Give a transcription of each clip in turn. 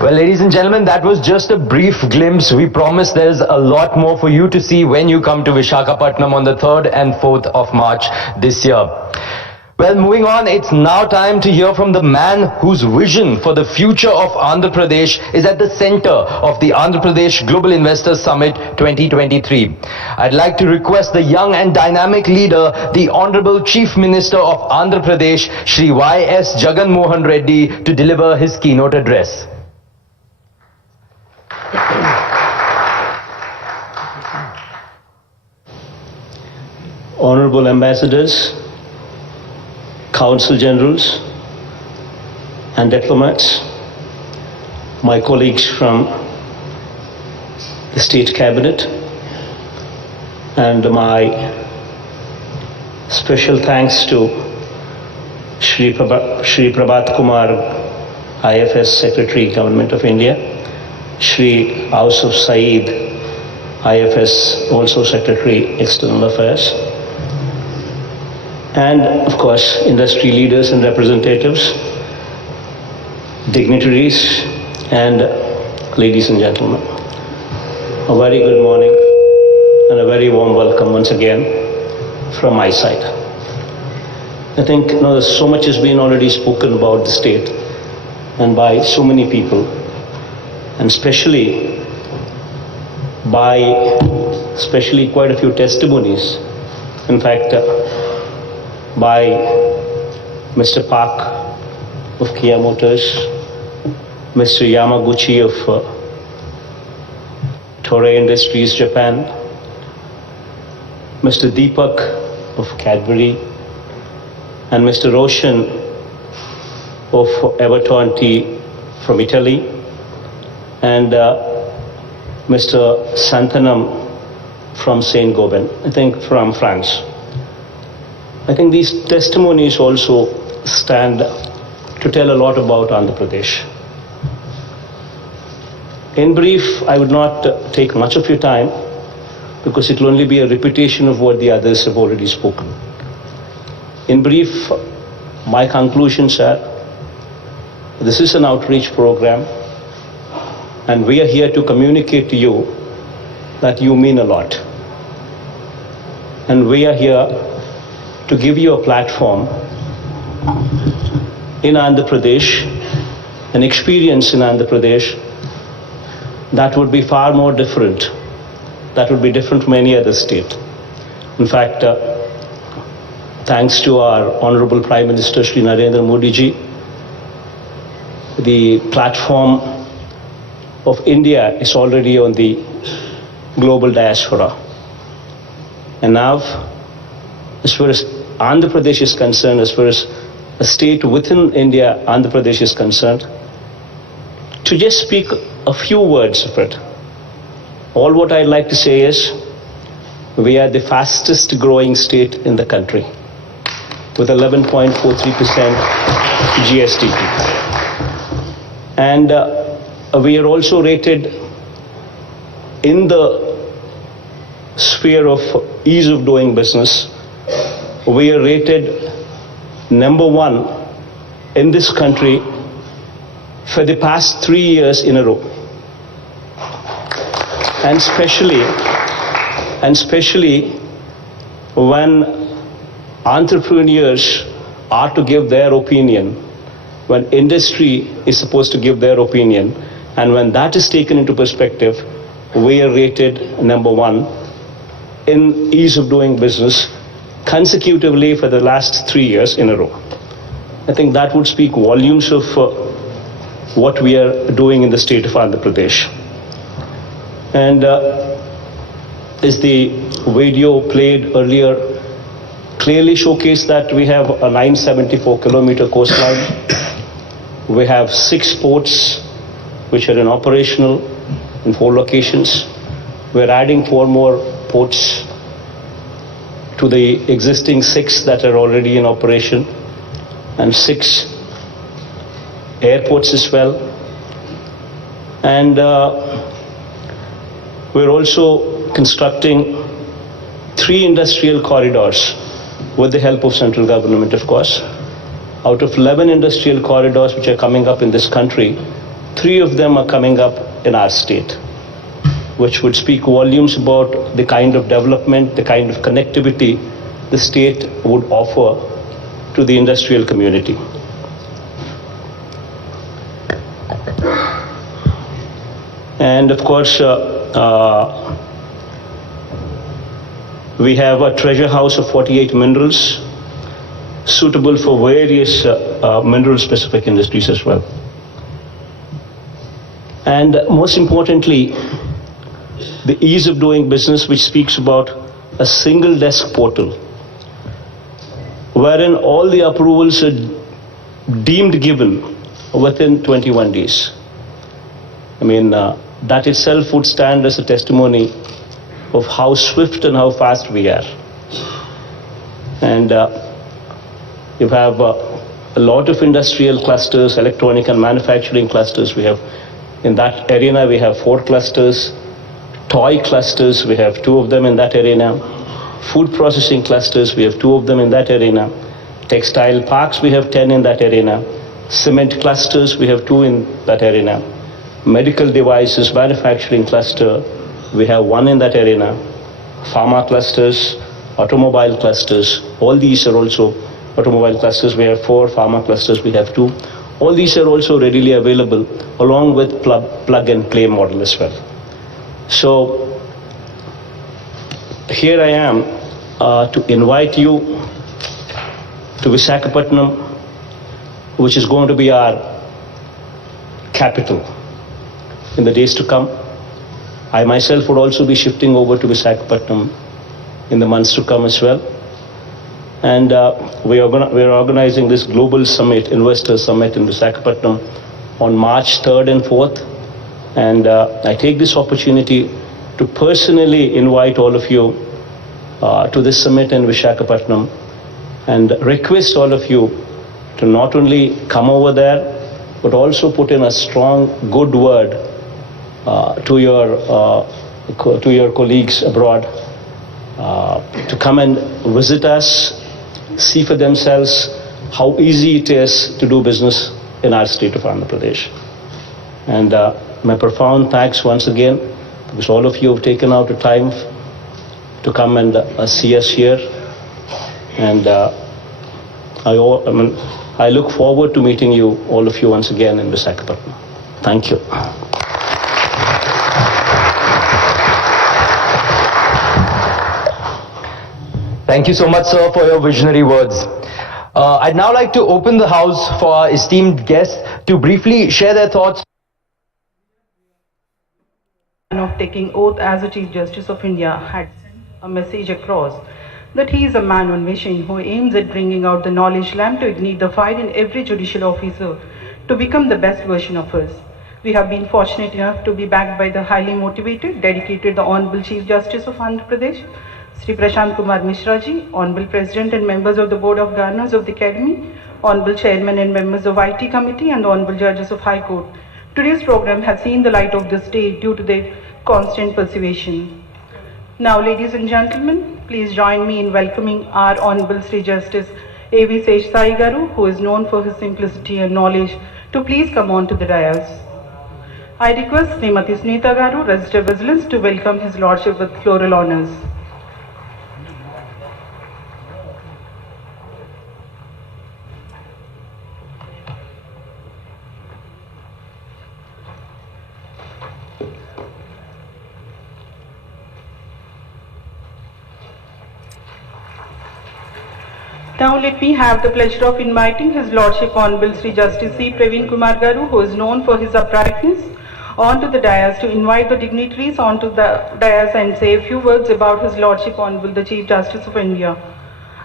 Well, ladies and gentlemen, that was just a brief glimpse. We promise there's a lot more for you to see when you come to Visakhapatnam on the 3rd and 4th of March this year. Well, moving on, it's now time to hear from the man whose vision for the future of Andhra Pradesh is at the center of the Andhra Pradesh Global Investors Summit 2023. I'd like to request the young and dynamic leader, the Honorable Chief Minister of Andhra Pradesh, Shri Y.S. Jagan Mohan Reddy, to deliver his keynote address. Honorable Ambassadors, Council Generals and diplomats, my colleagues from the State Cabinet, and my special thanks to Shri Prabhat Kumar, IFS Secretary, Government of India, Shri Ausuf Saeed, IFS also Secretary, External Affairs, and of course industry leaders and representatives, dignitaries, and ladies and gentlemen. A very good morning and a very warm welcome once again from my side. I think there's so much has been already spoken about the state and by so many people, and especially quite a few testimonies. In fact, by Mr. Park of Kia Motors, Mr. Yamaguchi of Toray Industries, Japan, Mr. Deepak of Cadbury, and Mr. Roshan of Everton Tea from Italy, and Mr. Santanam from Saint Gobain, I think from France. I think these testimonies also stand to tell a lot about Andhra Pradesh. In brief, I would not take much of your time because it will only be a repetition of what the others have already spoken. In brief, my conclusions are, this is an outreach program and we are here to communicate to you that you mean a lot. And we are here to give you a platform in Andhra Pradesh, an experience in Andhra Pradesh that would be far more different, that would be different from any other state. In fact, thanks to our Honorable Prime Minister Shri Narendra Modi ji, the platform of India is already on the global diaspora. And now, as far as Andhra Pradesh is concerned, as far as a state within India, Andhra Pradesh is concerned, to just speak a few words of it, all what I'd like to say is, we are the fastest growing state in the country with 11.43% GST. And we are also rated in the sphere of ease of doing business. We are rated number 1 in this country for the past 3 years in a row. And especially when entrepreneurs are to give their opinion, when industry is supposed to give their opinion, and when that is taken into perspective, we are rated number 1 in ease of doing business consecutively for the last 3 years in a row. I think that would speak volumes of what we are doing in the state of Andhra Pradesh. And as the video played earlier clearly showcased that we have a 974-kilometer coastline. We have 6 ports which are operational in 4 locations. We're adding 4 more ports to the existing 6 that are already in operation, and 6 airports as well. And we're also constructing 3 industrial corridors with the help of central government, of course. Out of 11 industrial corridors which are coming up in this country, 3 of them are coming up in our state, which would speak volumes about the kind of development, the kind of connectivity the state would offer to the industrial community. And of course, we have a treasure house of 48 minerals suitable for various mineral-specific industries as well. And most importantly, the ease of doing business, which speaks about a single desk portal, wherein all the approvals are deemed given within 21 days. I mean, that itself would stand as a testimony of how swift and how fast we are. And you have a lot of industrial clusters, electronic and manufacturing clusters. We have, in that arena, we have 4 clusters. Toy clusters, we have 2 of them in that arena. Food processing clusters, we have 2 of them in that arena. Textile parks, we have 10 in that arena. Cement clusters, we have 2 in that arena. Medical devices manufacturing cluster, we have 1 in that arena. Pharma clusters, automobile clusters, all these are also automobile clusters. We have 4, pharma clusters, we have 2. All these are also readily available along with plug and play model as well. So here I am to invite you to Visakhapatnam, which is going to be our capital in the days to come. I myself would also be shifting over to Visakhapatnam in the months to come as well. And we are organizing this global summit, investor summit in Visakhapatnam on March 3rd and 4th. And I take this opportunity to personally invite all of you to this summit in Visakhapatnam and request all of you to not only come over there, but also put in a strong, good word to your colleagues abroad to come and visit us, see for themselves how easy it is to do business in our state of Andhra Pradesh. And my profound thanks once again, because all of you have taken out the time to come and see us here. And I look forward to meeting you, all of you, once again in Visakhapatnam. Thank you. Thank you so much, sir, for your visionary words. I'd now like to open the house for our esteemed guests to briefly share their thoughts of taking oath as a Chief Justice of India had sent a message across that he is a man on mission who aims at bringing out the knowledge lamp to ignite the fire in every judicial officer to become the best version of us. We have been fortunate enough to be backed by the highly motivated, dedicated, the Honorable Chief Justice of Andhra Pradesh, Sri Prashant Kumar Mishra ji, Honorable President and members of the Board of Governors of the Academy, Honorable Chairman and members of IT Committee, and the Honorable Judges of High Court. Today's program has seen the light of this day due to their constant perseveration. Now, ladies and gentlemen, please join me in welcoming our Honorable Sri Justice A.V. Seshasai Garu, who is known for his simplicity and knowledge, to please come on to the dais. I request Srimati Sunita Garu, Register Vigilance, to welcome His Lordship with floral honours. Now let me have the pleasure of inviting His Lordship Honorable Sri Justice C. Praveen Kumar Garu, who is known for his uprightness, onto the dais to invite the dignitaries onto the dais and say a few words about His Lordship Honorable the Chief Justice of India.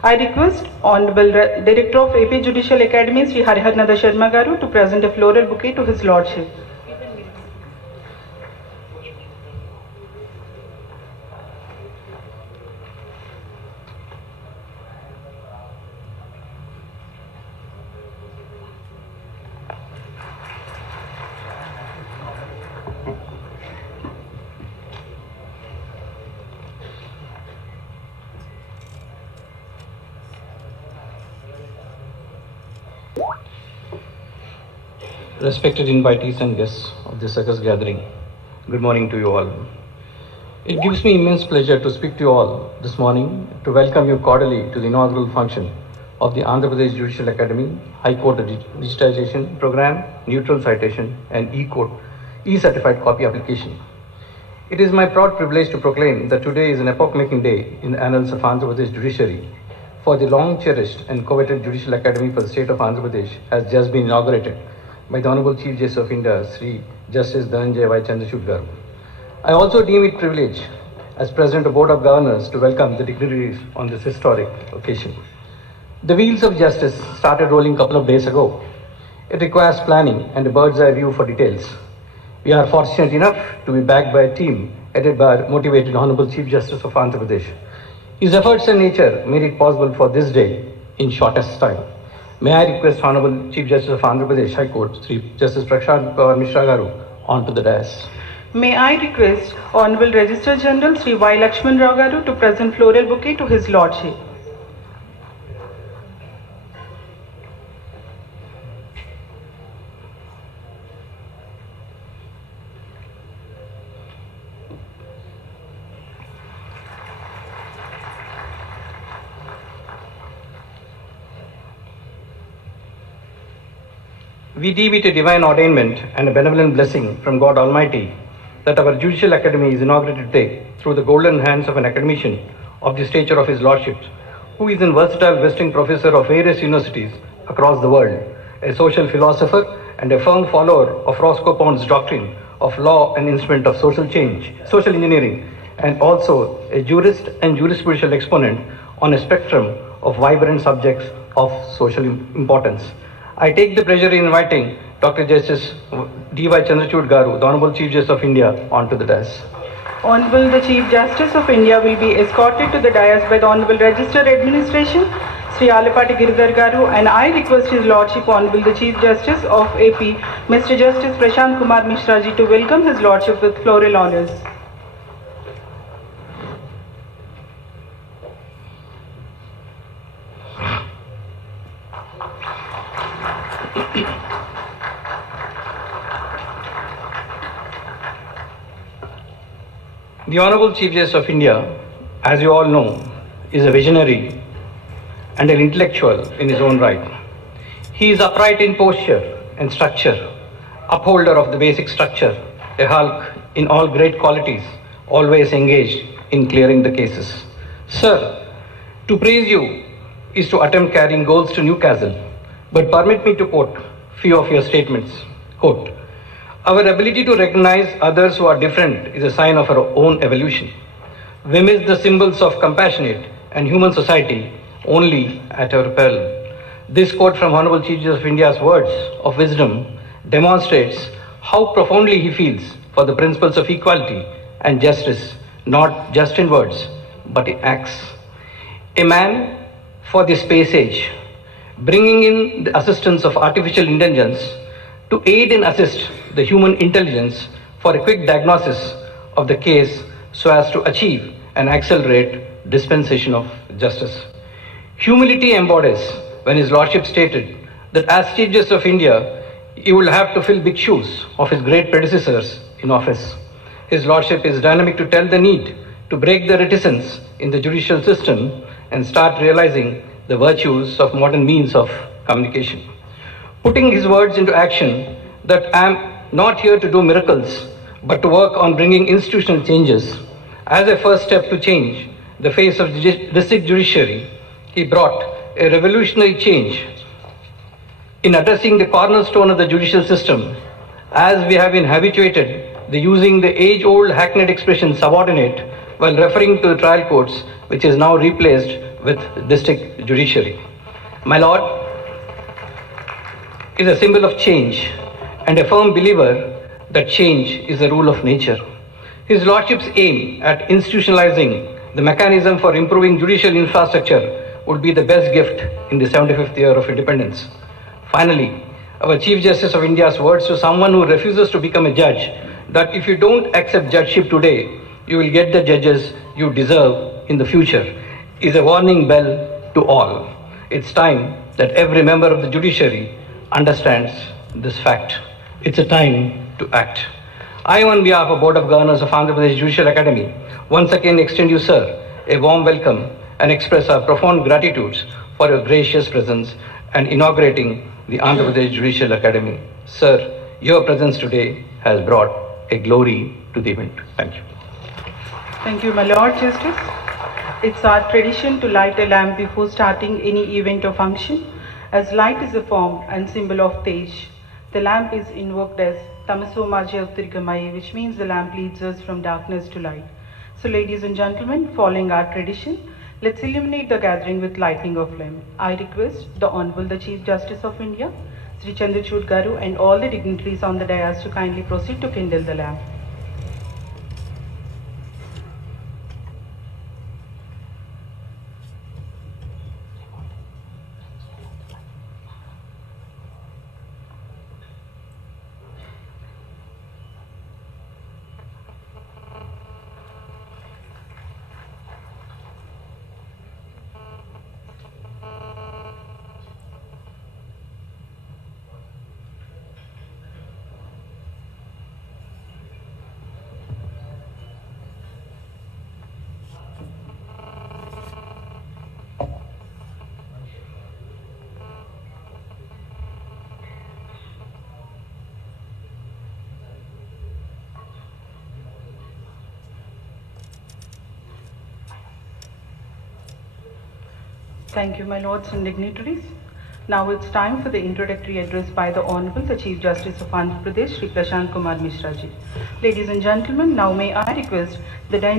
I request Honorable Director of AP Judicial Academy, Sri Hariharnada Sharma Garu, to present a floral bouquet to His Lordship. respected invitees and guests of this circus gathering, good morning to you all. It gives me immense pleasure to speak to you all this morning to welcome you cordially to the inaugural function of the Andhra Pradesh Judicial Academy High Court Digitization Program, Neutral Citation and E-Court, E-Certified Copy Application. It is my proud privilege to proclaim that today is an epoch-making day in the annals of Andhra Pradesh judiciary, for the long-cherished and coveted Judicial Academy for the state of Andhra Pradesh has just been inaugurated by the Honorable Chief Justice of India, Sri Justice Dhananjay Y. Chandrachud Garu. I also deem it privilege as President of Board of Governors to welcome the dignitaries on this historic occasion. The wheels of justice started rolling a couple of days ago. It requires planning and a bird's eye view for details. We are fortunate enough to be backed by a team headed by our motivated Honorable Chief Justice of Andhra Pradesh. His efforts and nature made it possible for this day in shortest time. May I request Honorable Chief Justice of Andhra Pradesh High Court, Sri Justice Prashant Pawar Mishra Garu, onto the dais. May I request Honorable Registrar General Sri Y. Lakshman Rao Garu to present floral bouquet to His Lordship. We deem it a divine ordainment and a benevolent blessing from God Almighty that our Judicial Academy is inaugurated today through the golden hands of an academician of the stature of His Lordship, who is a versatile visiting professor of various universities across the world, a social philosopher and a firm follower of Roscoe Pound's doctrine of law and instrument of social change, social engineering, and also a jurist and jurisprudential exponent on a spectrum of vibrant subjects of social importance. I take the pleasure in inviting Dr. Justice D.Y. Chandrachud Garu, the Honorable Chief Justice of India, onto the dais. Honorable the Chief Justice of India will be escorted to the dais by the Honorable Register Administration, Sri Alapati Giridhar Garu, and I request His Lordship, Honorable the Chief Justice of AP, Mr. Justice Prashant Kumar Mishra ji, to welcome His Lordship with floral honors. The Honorable Chief Justice of India, as you all know, is a visionary and an intellectual in his own right. He is upright in posture and structure, upholder of the basic structure, a hulk in all great qualities, always engaged in clearing the cases. Sir, to praise you is to attempt carrying goals to Newcastle, but permit me to quote few of your statements. Quote, our ability to recognize others who are different is a sign of our own evolution. We miss the symbols of compassionate and human society only at our peril. This quote from Honorable Chief Justice of India's words of wisdom demonstrates how profoundly he feels for the principles of equality and justice, not just in words, but in acts. A man for the space age, bringing in the assistance of artificial intelligence to aid and assist the human intelligence for a quick diagnosis of the case so as to achieve and accelerate dispensation of justice. Humility embodies when His Lordship stated that as Chief Justice of India, he will have to fill big shoes of his great predecessors in office. His Lordship is dynamic to tell the need to break the reticence in the judicial system and start realizing the virtues of modern means of communication. Putting his words into action that I am not here to do miracles, but to work on bringing institutional changes. As a first step to change the face of the district judiciary, he brought a revolutionary change in addressing the cornerstone of the judicial system, as we have been habituated the using the age-old hackneyed expression subordinate while referring to the trial courts, which is now replaced with district judiciary. My Lord is a symbol of change and a firm believer that change is the rule of nature. His Lordship's aim at institutionalizing the mechanism for improving judicial infrastructure would be the best gift in the 75th year of independence. Finally, our Chief Justice of India's words to someone who refuses to become a judge, that if you don't accept judgeship today, you will get the judges you deserve in the future, is a warning bell to all. It's time that every member of the judiciary understands this fact. it's a time to act. I, on behalf of Board of Governors of Andhra Pradesh Judicial Academy, once again extend you, sir, a warm welcome and express our profound gratitude for your gracious presence and inaugurating the Andhra Pradesh Judicial Academy. Sir, your presence today has brought a glory to the event. Thank you. Thank you, my Lord Justice. It's our tradition to light a lamp before starting any event or function, as light is a form and symbol of Tej. The lamp is invoked as Tamaso Ma Jyotirgamaya, which means the lamp leads us from darkness to light. So, ladies and gentlemen, following our tradition, let's illuminate the gathering with lighting of flame. I request the Honorable the Chief Justice of India, Sri Chandrachud Garu, and all the dignitaries on the dais to kindly proceed to kindle the lamp. Thank you, my lords and dignitaries. Now it's time for the introductory address by the Honorable the Chief Justice of Andhra Pradesh, Shri Prashant Kumar Mishra ji. Ladies and gentlemen, now may I request the